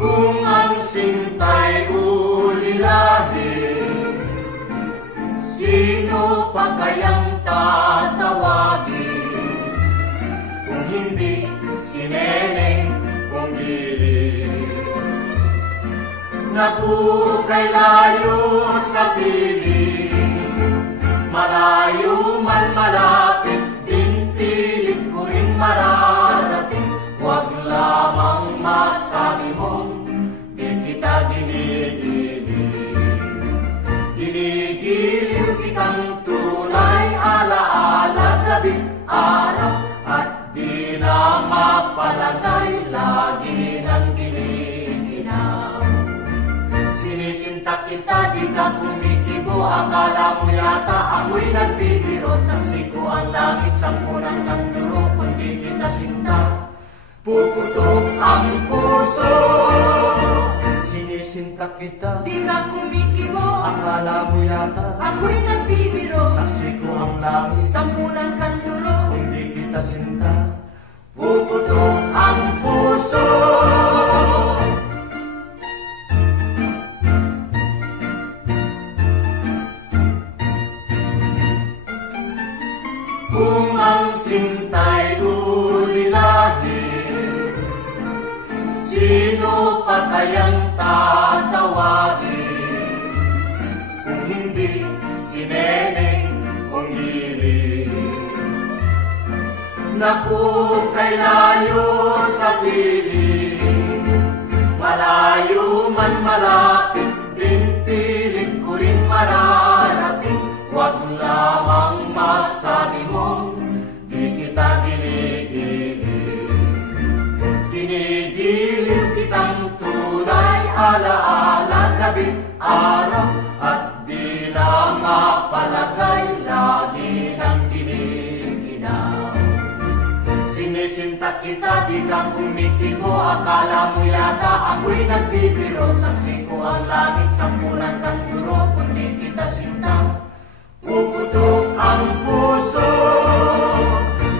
Kung ang sinta'y ulilahin, sino pa kayang tatawagin? Kung hindi si Neneng Pumili. Naku, kay layo sa piling, malayo man malapit din, pilit ko rin mararating. Huwag lamang masabi mong di kita ginigiling. Ginigiliw kitang tunay, alaala gabi't araw, at di na mapalagay, lagi ng giliginaw. Sinisinta kita, di ka kumikibo, akala mo yata ako'y nagbibiro. Saksi ko ang langit, sampu ng kanduro, kundi kita sinta, puputok ang puso. Sinisinta kita, di ka kumikibo, akala mo yata ako'y nagbibiro. saksi ko ang langit, Sampu ng kanduro, kundi kita sinta, puputok ang puso. Kung ang sinta'y ulilahin, sino pa kayang tatawagin? Kung hindi si Neneng Pumili. Naku, kay layo sa piling, malayo man malapit din, pilit ko rin mararating. Huwag lamang masabi mong di kita ginigiling. Ginigiliw kitang tunay, alaala gabi't araw, at di na mapalagay, lagi ng giniginaw. Sinisinta kita, di ka kumikibo, akala mo yata ako'y nagbibiro. Saksi ko ang langit, sampu ng kanduro, kundi kita sinta, puputok ang puso.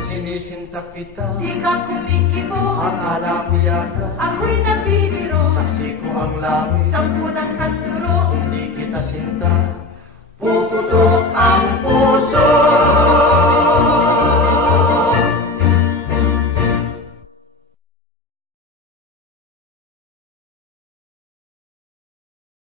Sinisinta kita, di ka kumikibo, akala mo yata ako'y nagbibiro. saksi ko ang langit, Sampu ng kanduro, hindi kita sinta, puputok ang puso.